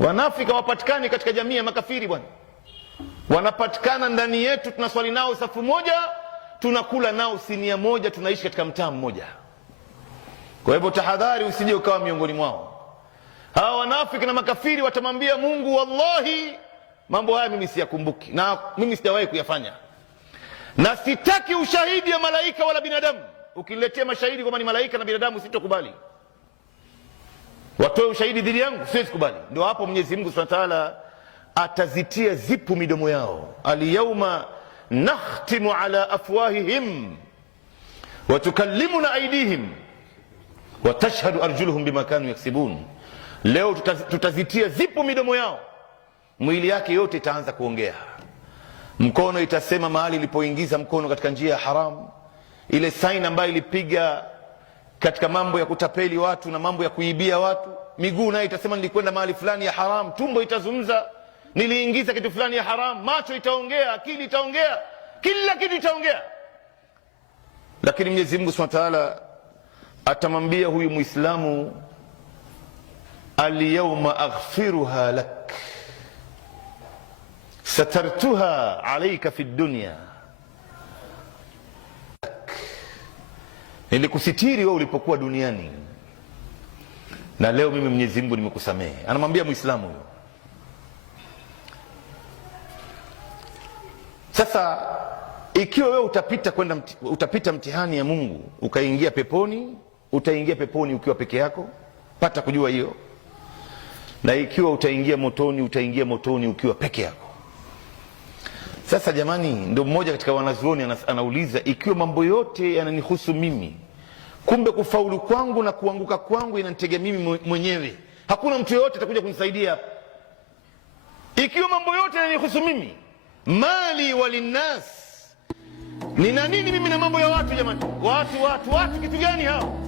Wanafiki hawapatikani katika jamii ya makafiri bwana, wanapatikana ndani yetu. Tunaswali nao safu moja, tunakula nao sinia moja, tunaishi katika mtaa mmoja. Kwa hivyo tahadhari, usije ukawa miongoni mwao. Hawa wanafiki na makafiri watamwambia Mungu, wallahi mambo haya mimi siyakumbuki na mimi sijawahi kuyafanya, na sitaki ushahidi ya malaika wala binadamu. Ukiniletea mashahidi kwamba ni malaika na binadamu, sitokubali. Watoe ushahidi dhidi yangu, siwezi kubali. Ndio hapo Mwenyezi Mungu Subhanahu wa Ta'ala atazitia zipu midomo yao. Al-yawma nakhtimu ala afwahihim wa tukallimuna aydihim wa tashhadu arjuluhum bima kanu yaksibun. Leo tutazitia zipu midomo yao, mwili yake yote itaanza kuongea. Mkono itasema mahali ilipoingiza mkono katika njia ya haramu, ile saini ambayo ilipiga katika mambo ya kutapeli watu na mambo ya kuibia watu. Miguu nayo itasema nilikwenda mahali fulani ya haramu. Tumbo itazungumza niliingiza kitu fulani ya haramu. Macho itaongea, akili itaongea, kila kitu itaongea. Lakini Mwenyezi Mungu Subhanahu wa Ta'ala atamwambia huyu Muislamu, al-yawma aghfiruha lak satartuha alayka fi dunya, nilikusitiri wewe ulipokuwa duniani na leo mimi Mwenyezi Mungu nimekusamehe. Anamwambia Muislamu huyo. Sasa ikiwa wewe utapita mtihani ya Mungu ukaingia peponi, utaingia peponi ukiwa peke yako, pata kujua hiyo. Na ikiwa utaingia motoni ukiwa peke yako. Sasa jamani, ndio mmoja katika wanazuoni anauliza, ikiwa mambo yote yananihusu mimi, kumbe kufaulu kwangu na kuanguka kwangu inanitegemea mimi mwenyewe, hakuna mtu yeyote atakuja kunisaidia. Ikiwa mambo yote yananihusu mimi, mali walinnas, nina nini mimi na mambo ya watu jamani? Watu kitu gani hao?